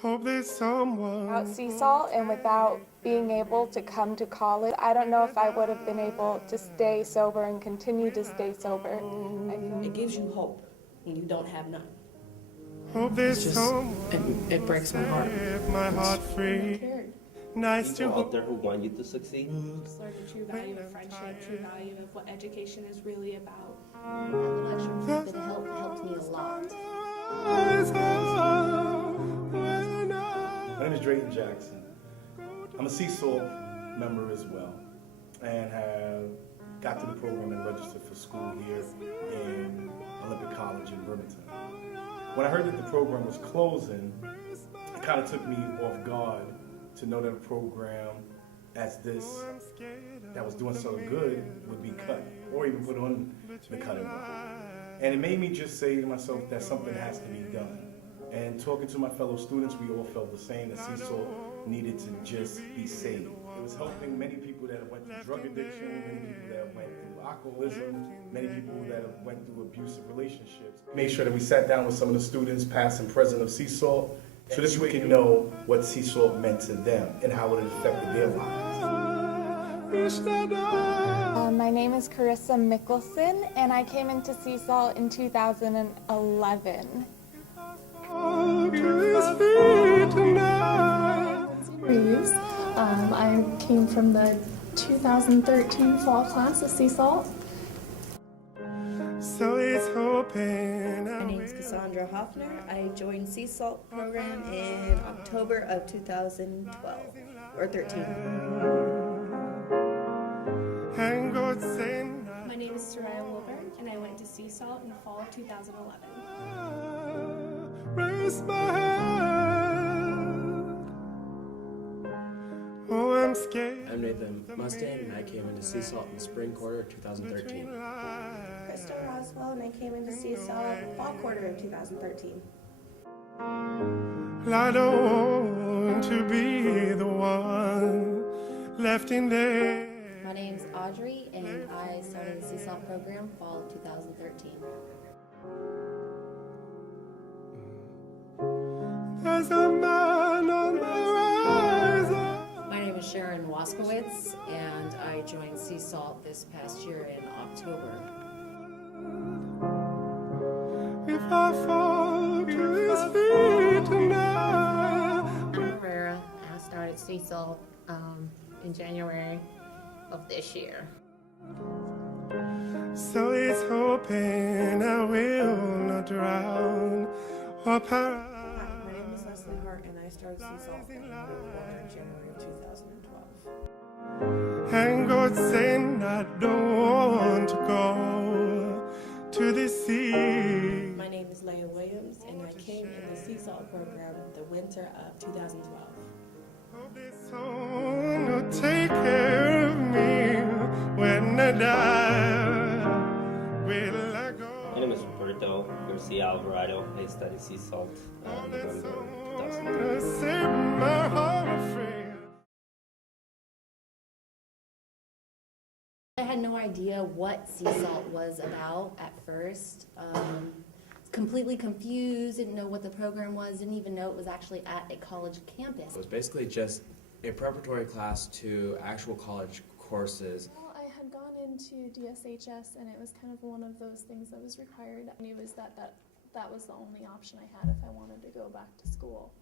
Hope there's someone. Without CSALT and without being able to come to college, I don't know if I would have been able to stay sober and continue to stay sober. It gives you hope when you don't have none. Hope there's someone. It breaks my heart. My heart free. Nice to People out there who want you to succeed. Learn the true value of friendship, true value of what education is really about. That little extra bit of help helped me a lot. My name is Drayton Jackson. I'm a CSALT member as well, and have got to the program and registered for school here in Olympic College in Birmingham. When I heard that the program was closing, it kind of took me off guard to know that a program as this, that was doing so good, would be cut, or even put on the cutting block. And it made me just say to myself that something has to be done. And talking to my fellow students, we all felt the same, that CSALT needed to just be saved. It was helping many people that went through drug addiction, many people that went through alcoholism, many people that went through abusive relationships. Made sure that we sat down with some of the students, past and present of CSALT, so this we can know what CSALT meant to them and how it affected their lives. My name is Carissa Mickelson, and I came into CSALT in 2011. I came from the 2013 fall class of CSALT. So it's hoping. My name is Cassandra Hoffner. I joined CSALT program in October of 2012, or 13. My name is Soraya Wilburn, and I went to CSALT in the fall of 2011. Raise my head. Oh, I'm scared. I'm Nathan Mustaine, and I came into CSALT in the spring quarter of 2013. Krista Roswell, and I came into CSALT fall quarter of 2013. I don't want to be the one left in there. My name's Audrey, and I started the CSALT program fall of 2013. There's a man on the horizon. My name is Sharon Waskowitz, and I joined CSALT this past year in October. If I fall to his feet tonight. I'm Herrera. I started CSALT in January of this year. So it's hoping I will not drown or perish. My name is Leslie Hart, and I started CSALT in January of 2012. And God said I don't want to go to the sea. My name is Leah Williams, and I came in the CSALT program the winter of 2012. Someone will take care of me when I die. Will I go? My name is Roberto Garcia Alvarado. I study CSALT November 2013. Set my heart free. I had no idea what CSALT was about at first. Completely confused, didn't know what the program was, didn't even know it was actually at a college campus. It was basically just a preparatory class to actual college courses. Well, I had gone into DSHS, and it was kind of one of those things that was required. I knew was that was the only option I had if I wanted to go back to school.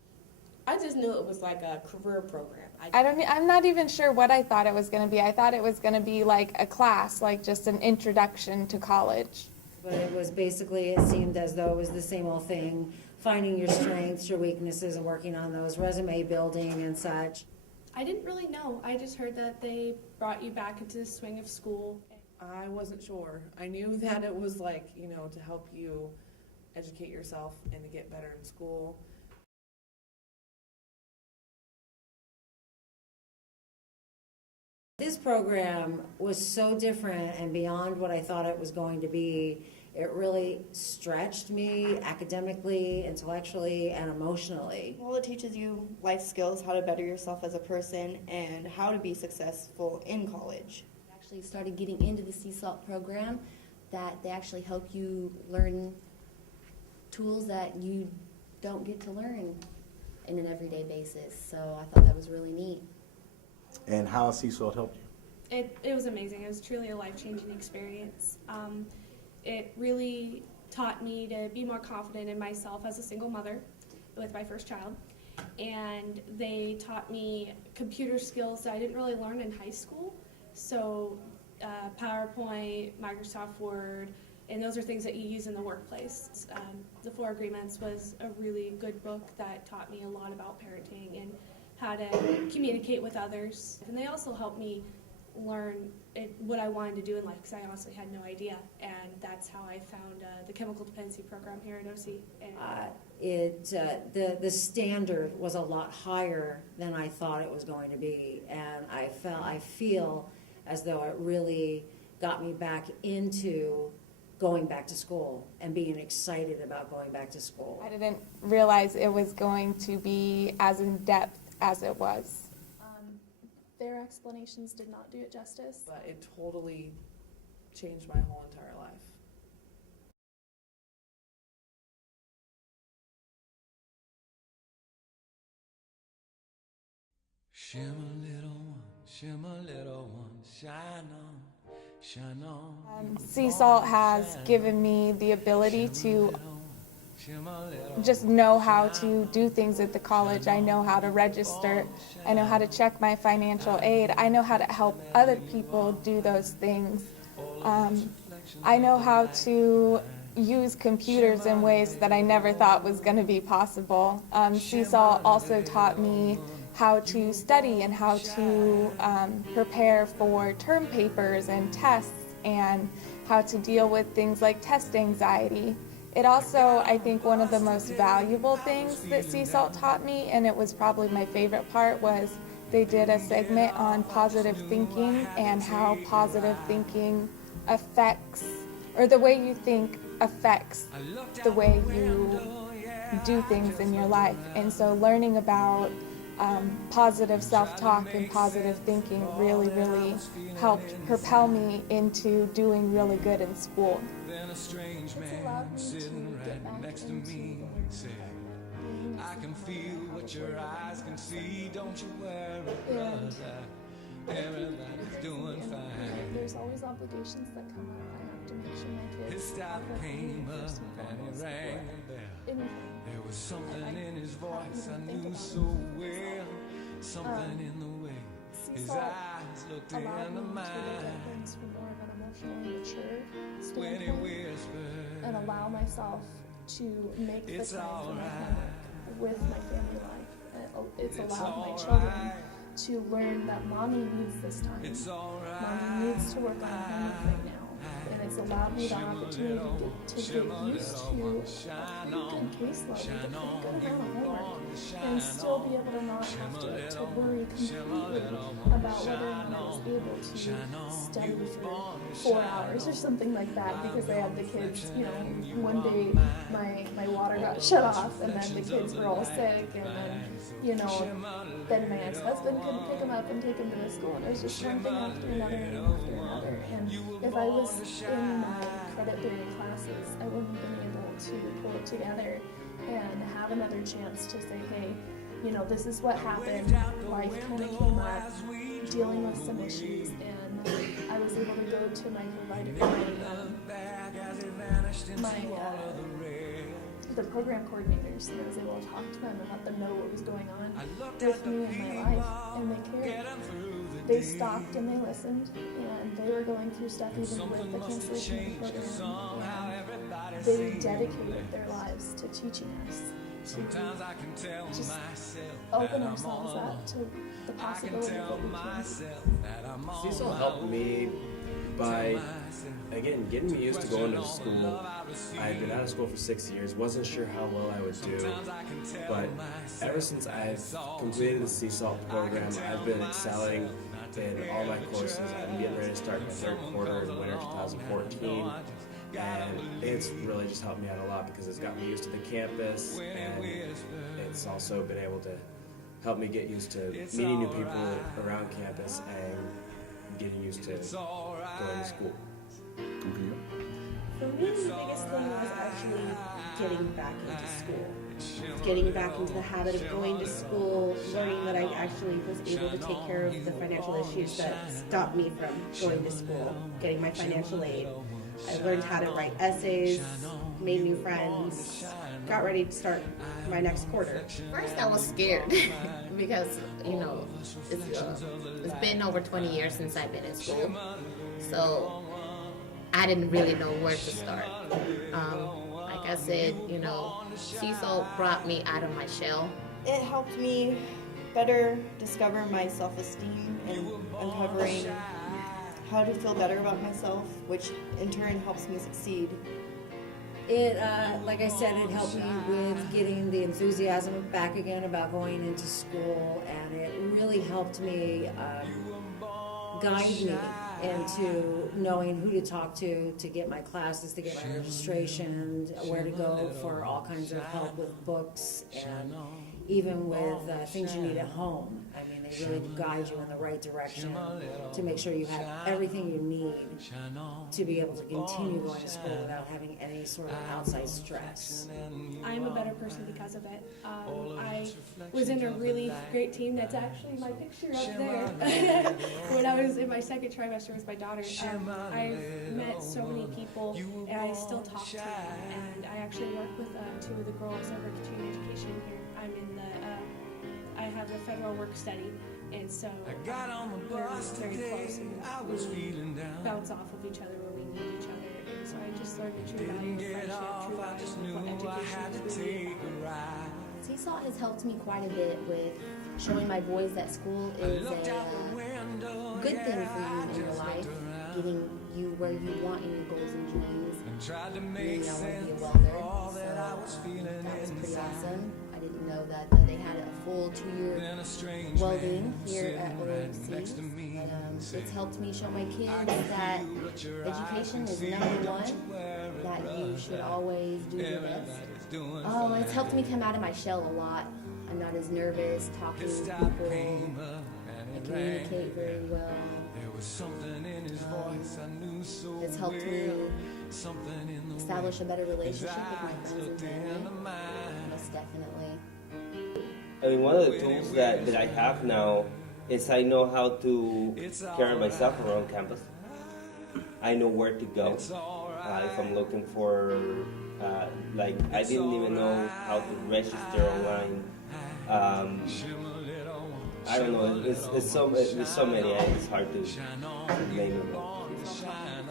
I just knew it was like a career program. I'm not even sure what I thought it was going to be. I thought it was going to be like a class, like just an introduction to college. But it was basically, it seemed as though it was the same old thing, finding your strengths, your weaknesses, and working on those, resume building and such. I didn't really know. I just heard that they brought you back into the swing of school. I wasn't sure. I knew that it was like, to help you educate yourself and to get better in school. This program was so different and beyond what I thought it was going to be. It really stretched me academically, intellectually, and emotionally. Well, it teaches you life skills, how to better yourself as a person, and how to be successful in college. I actually started getting into the CSALT program, that they actually help you learn tools that you don't get to learn in an everyday basis. So I thought that was really neat. And how has CSALT helped you? It was amazing. It was truly a life-changing experience. It really taught me to be more confident in myself as a single mother with my first child. And they taught me computer skills that I didn't really learn in high school. So PowerPoint, Microsoft Word, and those are things that you use in the workplace. The Four Agreements was a really good book that taught me a lot about parenting and how to communicate with others. And they also helped me learn what I wanted to do in life, because I honestly had no idea. And that's how I found the chemical dependency program here at OC. And the standard was a lot higher than I thought it was going to be, and I feel as though it really got me back into going back to school and being excited about going back to school. I didn't realize it was going to be as in depth as it was. Their explanations did not do it justice. But it totally changed my whole entire life. Shimmer little one, shine on, shine on. CSALT has given me the ability to just know how to do things at the college. I know how to register. I know how to check my financial aid. I know how to help other people do those things. I know how to use computers in ways that I never thought was going to be possible. CSALT also taught me how to study and how to prepare for term papers and tests, and how to deal with things like test anxiety. It also, I think, one of the most valuable things that CSALT taught me, and it was probably my favorite part, was they did a segment on positive thinking and how positive thinking affects, or the way you think affects the way you do things in your life. And so learning about positive self-talk and positive thinking really, really helped propel me into doing really good in school. Then a strange man sitting right next to me said, I can feel what your eyes can see, don't you worry, brother, everybody's doing fine. There's always obligations that come up. I have to make sure my kids His stop came up and he rang the bell. There was something in his voice I knew so well, something in the way his eyes looked into mine. Things from more of an emotionally mature When he standpoint, whispered, and allow myself to make the time for my homework with my family life. It's allowed my children to learn that mommy needs this time. Mommy needs to work on homework right now. And it's allowed me the opportunity to get used to a pretty good caseload, with a pretty good amount of homework, and still be able to not have to worry completely about whether or not I was able to study for 4 hours or something like that, because I had the kids, one day my water got shut off, and then the kids were all sick, and then, then my ex-husband couldn't pick them up and take them to the school, and it was just one thing after another and after another. And if I was in my credit-bearing classes, I wouldn't have been able to pull it together and have another chance to say, hey, this is what happened, life kind of came up, dealing with some issues, and I was able to go to my the program coordinators, and I was able to talk to them and let them know what was going on with me in my life, and they cared. They stopped and they listened, and they were going through stuff even with the cancellation of the program, and they dedicated their lives to teaching us to just open ourselves up to the possibility that we can. CSALT helped me by, again, getting me used to going to school. I've been out of school for 6 years, wasn't sure how well I would do, but ever since I've completed the CSALT program, I've been excelling in all my courses. I'm getting ready to start my third quarter in winter 2014, and it's really just helped me out a lot because it's got me used to the campus, and it's also been able to help me get used to meeting new people around campus and getting used to going to school. For me, the biggest thing was actually getting back into school. getting back into the habit of going to school, learning that I actually was able to take care of the financial issues that stopped me from going to school, getting my financial aid. I learned how to write essays, made new friends, got ready to start my next quarter. First, I was scared because, it's been over 20 years since I've been in school. So I didn't really know where to start. Like I said, CSALT brought me out of my shell. It helped me better discover my self-esteem and uncovering how to feel better about myself, which in turn helps me succeed. It, like I said, it helped me with getting the enthusiasm back again about going into school, and it really helped me guide me into knowing who to talk to get my classes, to get my registration, where to go for all kinds of help with books, and even with things you need at home. I mean, they really guide you in the right direction to make sure you have everything you need to be able to continue going to school without having any sort of outside stress. I'm a better person because of it. I was in a really great team. That's actually my picture up there. When I was in my second trimester with my daughter, I've met so many people, and I still talk to them. And I actually work with 2 of the girls over at continuing education here. I'm in I have the federal work study, and so we're very close, and we bounce off of each other when we need each other. And so I just learned the true value of friendship, true value of what education is really about. CSALT has helped me quite a bit with showing my boys that school is a good thing for you in your life, getting you where you want in your goals and dreams. Maybe I want to be a welder, so that was pretty awesome. I didn't know that they had a full 2-year welding here at OAC. But it's helped me show my kids that education is #1, that you should always do your best. Oh, it's helped me come out of my shell a lot. I'm not as nervous talking to people. I communicate very well. It's helped me establish a better relationship with my friends and family. Most definitely. I mean, one of the tools that I have now is I know how to carry myself around campus. I know where to go. If I'm looking for, I didn't even know how to register online. I don't know, there's so many, it's hard to name them all. Shine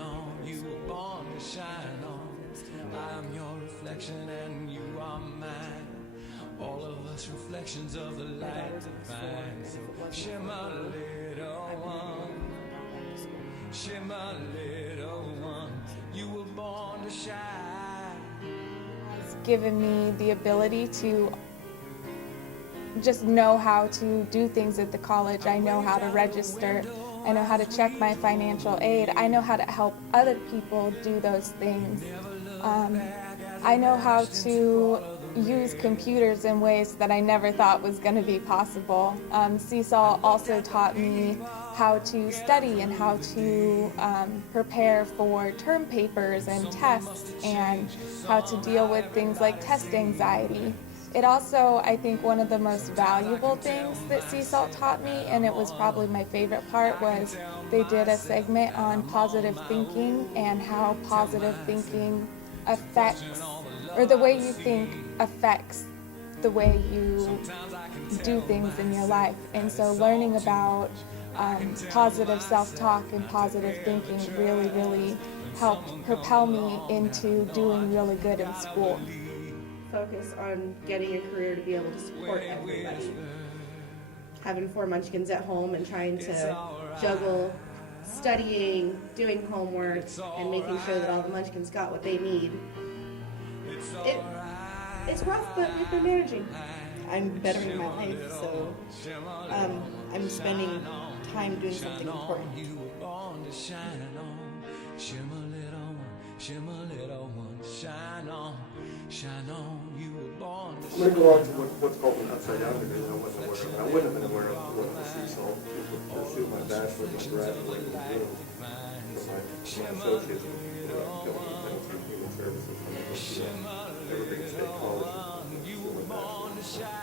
on, you were born to shine on. I'm your reflection and you are mine. All of us reflections of the light divine. Shimmer little one, shimmer little one, you were born to shine. It's given me the ability to just know how to do things at the college. I know how to register. I know how to check my financial aid. I know how to help other people do those things. I know how to use computers in ways that I never thought was going to be possible. CSALT also taught me how to study and how to prepare for term papers and tests and how to deal with things like test anxiety. It also, I think, one of the most valuable things that CSALT taught me, and it was probably my favorite part, was they did a segment on positive thinking and how positive thinking affects, or the way you think affects the way you do things in your life. And so learning about positive self-talk and positive thinking really, really helped propel me into doing really good in school. Focus on getting a career to be able to support everybody. Having 4 munchkins at home and trying to juggle studying, doing homework, and making sure that all the munchkins got what they need. It's rough, but we've been managing. I'm bettering my life, so I'm spending time doing something important. I'm going to go on to what's called an upside-down degree that I wasn't aware of. And I wouldn't have been aware of what the CSALT to pursue my bachelor's and graduate and do my associate's. Building Maintenance and Human Services. And I go to Evergreen State College. You were born to shine.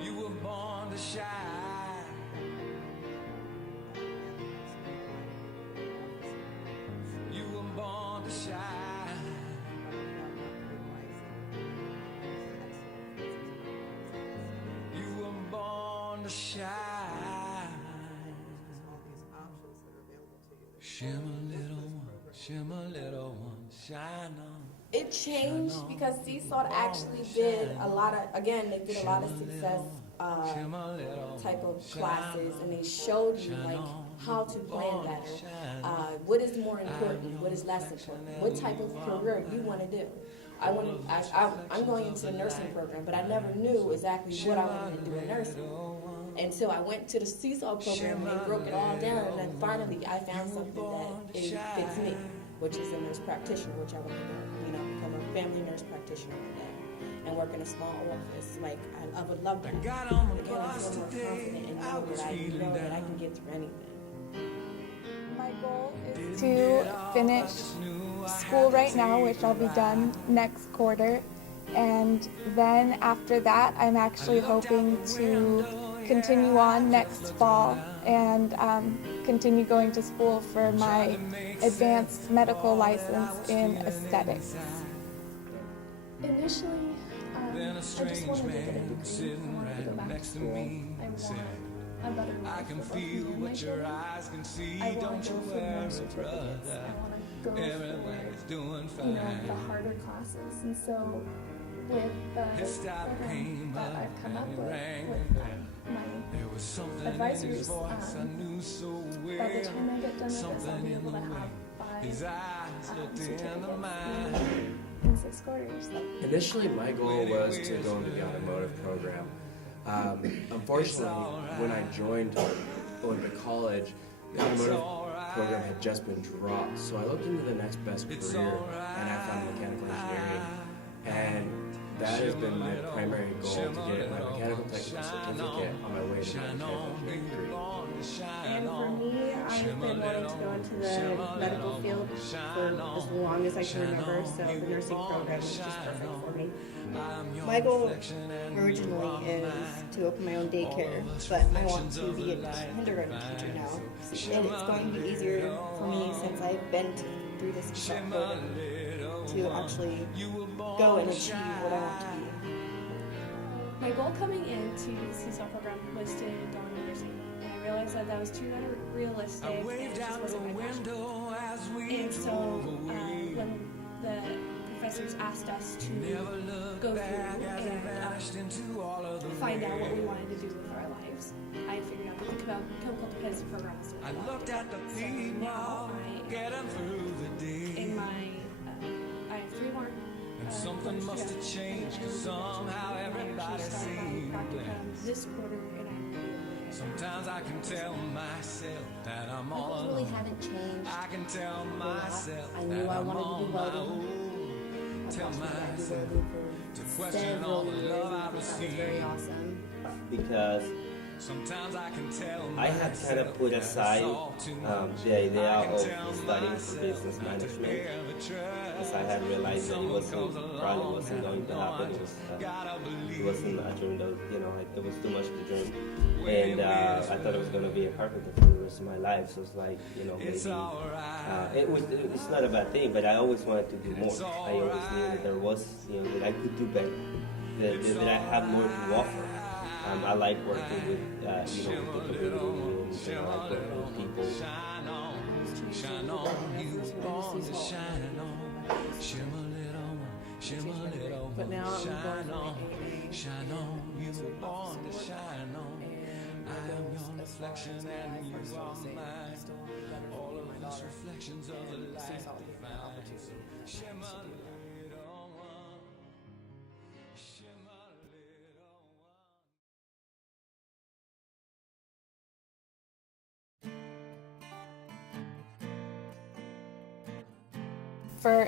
You were born to shine. You were born to shine. Shimmer little one, shimmer little one, shine on. It changed because CSALT actually did a lot of, again, they did a lot of success type of classes, and they showed you like how to plan better, what is more important, what is less important, what type of career you want to do. I'm going into a nursing program, but I never knew exactly what I wanted to do in nursing. Until I went to the CSALT program and they broke it all down, and then finally I found something that it fits me, which is a nurse practitioner, which I want to do, become a family nurse practitioner one day and work in a small office. Like, I would love that. Again, I feel more confident in knowing that I can get through anything. My goal is to finish school right now, which I'll be done next quarter. And then after that, I'm actually hoping to continue on next fall and continue going to school for my advanced medical license in aesthetics. Initially, I just wanted to get a degree. I wanted to go back to school. I want a better life for both me and my children. I want to go for more certificates. I want to go for, the harder classes. And so with the program that I've come up with my advisors, by the time I get done with this, I'll be able to have 5 certificates in 6 quarters. Initially, my goal was to go into the automotive program. Unfortunately, when I joined Olympic College, the automotive program had just been dropped. So I looked into the next best career, and I found mechanical engineering. And that has been my primary goal, to get my mechanical technical certificate on my way to my mechanical engineering degree. And for me, I've been wanting to go into the medical field for as long as I can remember, so the nursing program is just perfect for me. My goal originally is to open my own daycare, but I want to be a kindergarten teacher now. And it's going to be easier for me since I've been through this program to actually go and achieve what I want to be. My goal coming into the CSALT program was to go into nursing. And I realized that was too unrealistic and it just wasn't my passion. And so when the professors asked us to go through and find out what we wanted to do with our lives, I figured out that the chemical dependency program was what I wanted to do. So now I have 3 more. Something must have changed, cause somehow everybody seems this quarter, and I'm sometimes I can tell myself that I'm all goals alone. really haven't changed. I can tell myself I knew that I I'm wanted to on do my welding. own. I've Tell watched my dad do myself welding to for question all several the years, love and I I thought that was received. very awesome. Because Sometimes I can tell I had kind of put aside the idea of studying for business management, because I had realized that probably wasn't going to happen. It wasn't a dream that, it was too much to dream. And I thought I was going to be a carpenter for the rest of my life. So it's like, maybe, it's not a bad thing, but I always wanted to do more. I always knew that there was, that I could do better, that I have more to offer. I like working with, with the community, and I like working with people. Shine on, you were born to shine on. Shimmer little one, shimmer little one. But now I'm going shine on, for shine on, you were born to shine on. I am your reflection and you are mine. All of these reflections of the light divine. Shimmer little one, shimmer little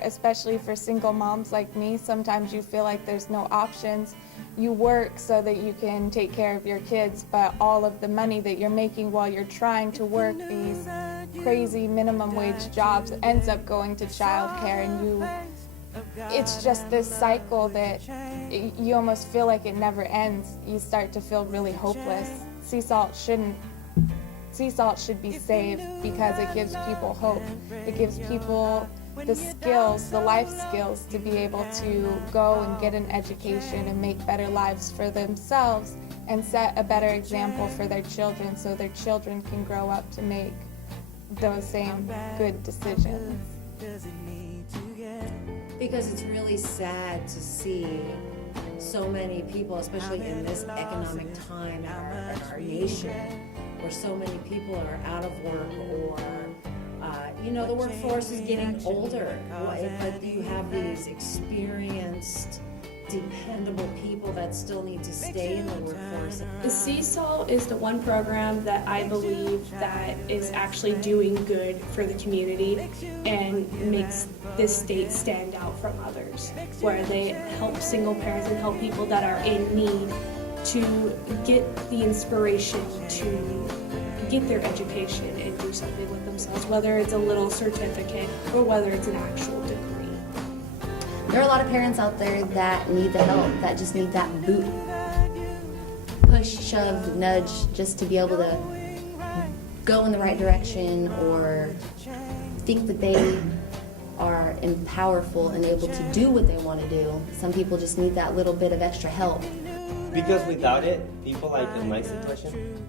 Especially for single moms like me, sometimes you feel like there's no options you work so that you can take care of your kids, but all of the money that you're making while you're trying to work these crazy minimum wage jobs ends up going to childcare, and it's just this cycle that you almost feel like it never ends. You start to feel really hopeless. CSALT should be saved because it gives people hope. It gives people the skills, the life skills, to be able to go and get an education and make better lives for themselves and set a better example for their children so their children can grow up to make those same good decisions. Because it's really sad to see so many people, especially in this economic time in our nation, where so many people are out of work, or the workforce is getting older, but you have these experienced, dependable people that still need to stay in the workforce. The CSALT is the one program that I believe that is actually doing good for the community and makes this state stand out from others, where they help single parents and help people that are in need to get the inspiration to get their education and do something with themselves, whether it's a little certificate or whether it's an actual degree. There are a lot of parents out there that need the help, that just need that boot, push, shove, nudge, just to be able to go in the right direction or think that they are powerful and able to do what they want to do. Some people just need that little bit of extra help. Because without it, people like in my situation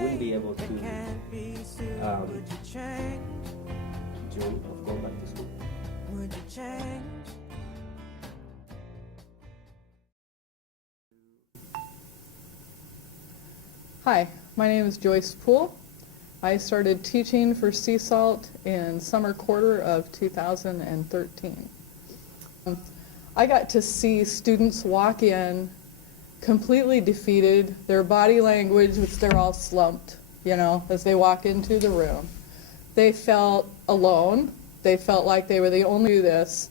wouldn't be able to dream of going back to school. Hi, my name is Joyce Poole. I started teaching for CSALT in summer quarter of 2013. I got to see students walk in completely defeated, their body language, which they're all slumped, as they walk into the room. They felt alone. They felt like they were the only this,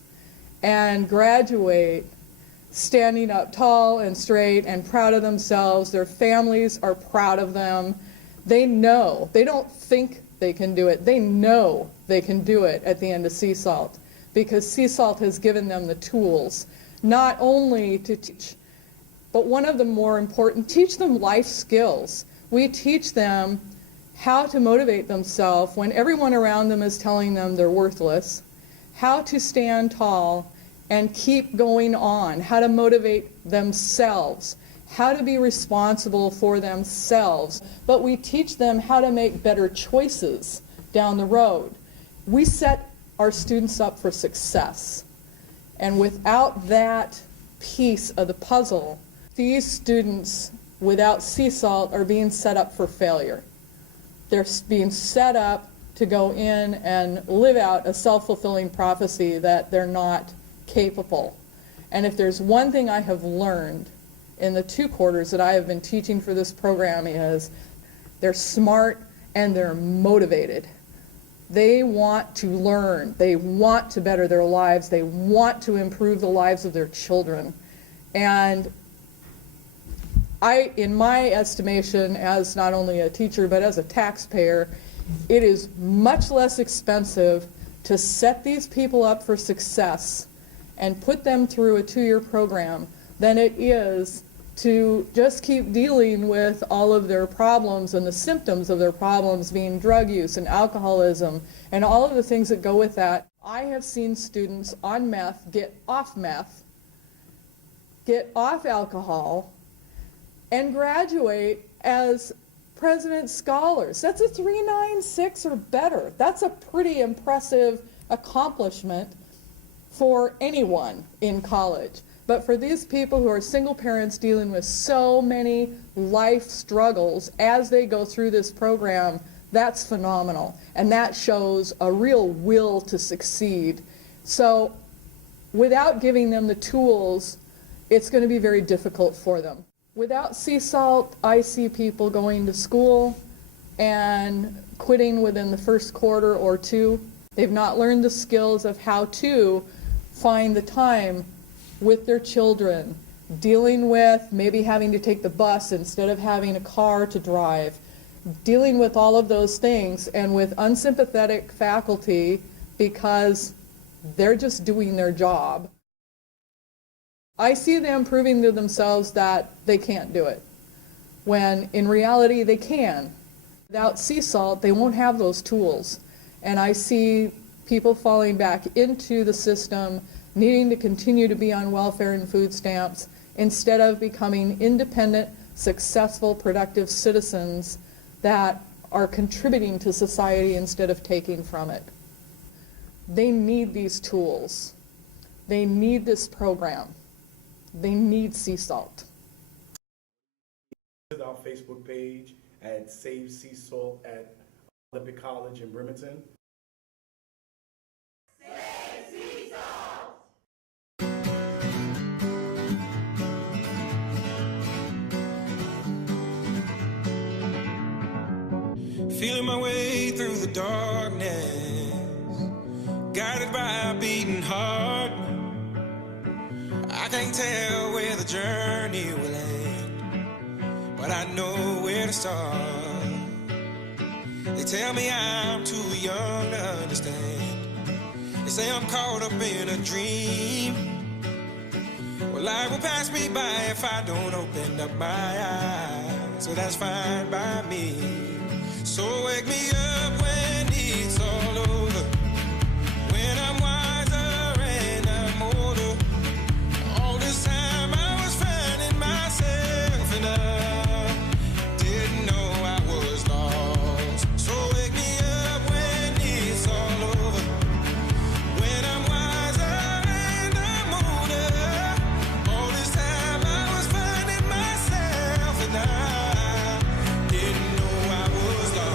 and graduate standing up tall and straight and proud of themselves. Their families are proud of them. They know, they don't think they can do it. They know they can do it at the end of CSALT, because CSALT has given them the tools, not only to teach, but one of the more important, teach them life skills. We teach them how to motivate themselves when everyone around them is telling them they're worthless, how to stand tall and keep going on, how to motivate themselves, how to be responsible for themselves. But we teach them how to make better choices down the road. We set our students up for success. And without that piece of the puzzle, these students without CSALT are being set up for failure. They're being set up to go in and live out a self-fulfilling prophecy that they're not capable. And if there's one thing I have learned in the 2 quarters that I have been teaching for this program is they're smart and they're motivated. They want to learn. They want to better their lives. They want to improve the lives of their children. And in my estimation, as not only a teacher but as a taxpayer, it is much less expensive to set these people up for success and put them through a 2-year program than it is to just keep dealing with all of their problems and the symptoms of their problems being drug use and alcoholism and all of the things that go with that. I have seen students on meth, get off alcohol, and graduate as President's Scholars. That's a 3.96 or better. That's a pretty impressive accomplishment for anyone in college. But for these people who are single parents dealing with so many life struggles as they go through this program, that's phenomenal. And that shows a real will to succeed. So without giving them the tools, it's going to be very difficult for them. Without CSALT, I see people going to school and quitting within the first quarter or 2. They've not learned the skills of how to find the time with their children dealing with maybe having to take the bus instead of having a car to drive, dealing with all of those things, and with unsympathetic faculty because they're just doing their job. I see them proving to themselves that they can't do it, when in reality they can. Without CSALT, they won't have those tools. And I see people falling back into the system, needing to continue to be on welfare and food stamps, instead of becoming independent, successful, productive citizens that are contributing to society instead of taking from it. They need these tools. They need this program. They need CSALT. Visit our Facebook page at Save CSALT at Olympic College in Bremerton. Feeling my way through the darkness, guided by a beating heart. I can't tell where the journey will end, but I know where to start. They tell me I'm too young to understand. They say I'm caught up in a dream. Well, life will pass me by if I don't open up my eyes, so that's fine by me. So wake me up when it's all over, when I'm wiser and I'm older. All this time I was finding myself and I didn't know I was lost. So wake me up when it's all over, when I'm wiser and I'm older. All this time I was finding myself and I didn't know I was lost.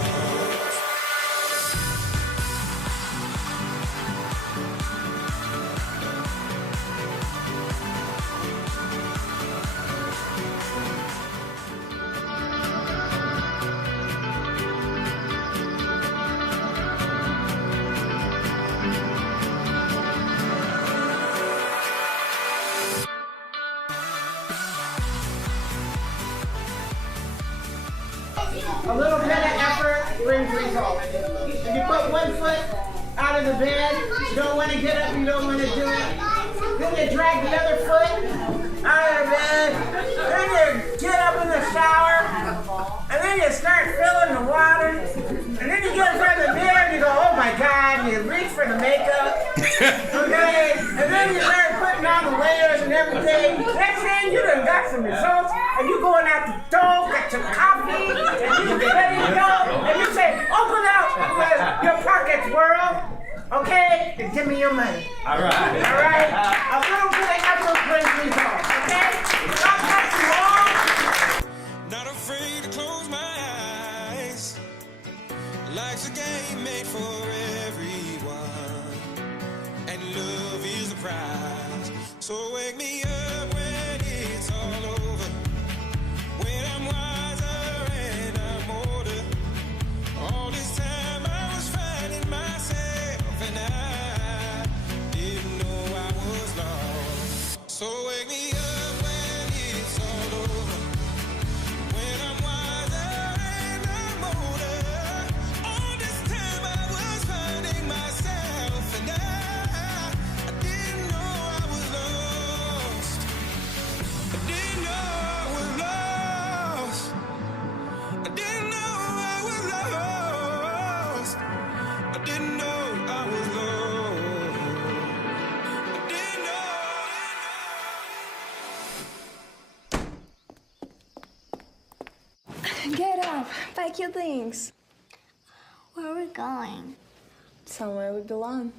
A little bit of effort brings results. If you put one foot out of the bed, you don't want to get up, you don't want to do it. Then you drag the other foot out of the bed. Then you get up in the shower. And then you start filling the water. And then you get in front of the mirror and you go, oh my God, and you reach for the makeup. Okay? And then you start putting on the layers and everything. Next thing, you done got some results. And you going out the door, got your coffee, and you get ready to go. And you say, open up your pockets, world. Okay? And give me your money. All right. All right? A little bit of effort brings results. Okay? God bless you all. Not afraid to close my eyes. Life's a game made for everyone, and love is the prize. So wake me up when it's all over, when I'm wiser and I'm older. All this time I was finding myself and I didn't know I was lost. So wake me up when it's all over, when I'm wiser and I'm older. All this time I was finding myself and I didn't know I was lost. I didn't know I was lost. I didn't know I was lost. I didn't know I was lost. I didn't know. Get up, pack your things. Where are we going? Somewhere we belong.